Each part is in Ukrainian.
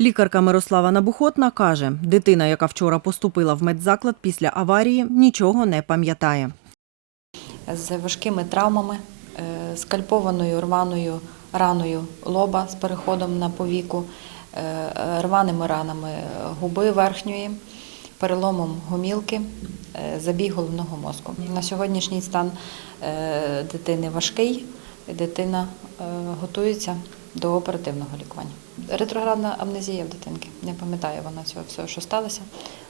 Лікарка Мирослава Набухотна каже, дитина, яка вчора поступила в медзаклад після аварії, нічого не пам'ятає. з важкими травмами, е, скальпованою рваною раною лоба з переходом на повіку, е, рваними ранами губи верхньої, переломом гомілки, е, забій головного мозку. На сьогоднішній стан дитини важкий, дитина е, готується до оперативного лікування. Ретроградна амнезія в дитинки. Не пам'ятає вона цього всього, що сталося,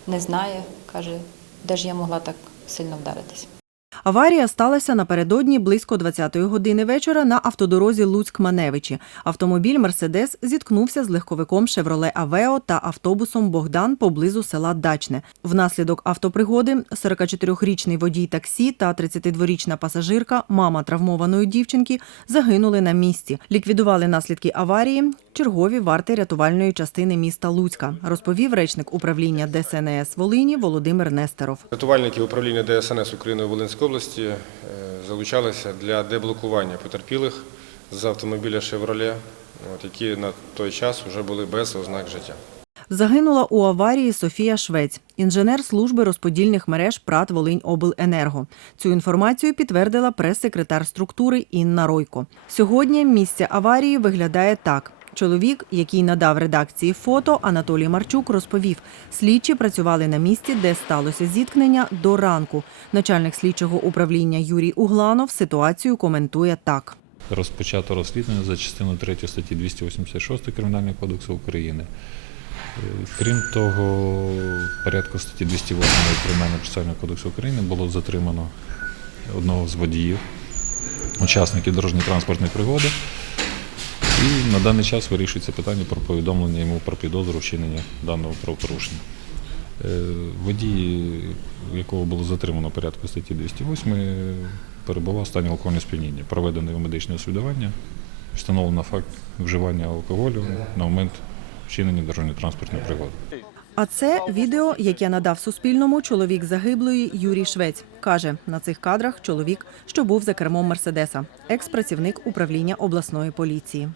не знає, каже, де ж я могла так сильно вдаритись. Аварія сталася напередодні близько 20-ї години вечора на автодорозі Луцьк-Маневичі. Автомобіль «Мерседес» зіткнувся з легковиком «Шевроле Авео» та автобусом «Богдан» поблизу села Дачне. Внаслідок автопригоди 44-річний водій таксі та 32-річна пасажирка, мама травмованої дівчинки, загинули на місці. Ліквідували наслідки аварії чергові варти рятувальної частини міста Луцька, розповів речник управління ДСНС Волині Володимир Нестеров. Рятувальники управління ДСНС України у Волинській області е, залучалися для деблокування потерпілих з автомобіля «Шевроле», які на той час вже були без ознак життя. Загинула у аварії Софія Швець, інженер служби розподільних мереж ПРАТ Волиньобленерго. Цю інформацію підтвердила прес-секретар структури Інна Ройко. Сьогодні місце аварії виглядає так. Чоловік, який надав редакції фото, Анатолій Марчук розповів, слідчі працювали на місці, де сталося зіткнення до ранку. Начальник слідчого управління Юрій Угланов ситуацію коментує так. Розпочато розслідування за частиною 3 статті 286 Кримінального кодексу України. Е, Крім того, в порядку статті 208 Кримінального процесуального кодексу України було затримано одного з водіїв, учасників дорожньо-транспортної пригоди. І на даний час вирішується питання про повідомлення йому про підозру вчинення даного правопорушення. Е, Водій, якого було затримано в порядку статті 208, перебував в стані алкогольного сп'яніння. Проведено медичне освідування, встановлено факт вживання алкоголю на момент вчинення дорожньо-транспортної пригоди. А це відео, яке надав Суспільному чоловік загиблої Юрій Швець. Каже, на цих кадрах чоловік, що був за кермом Мерседеса, екс-працівник управління обласної поліції.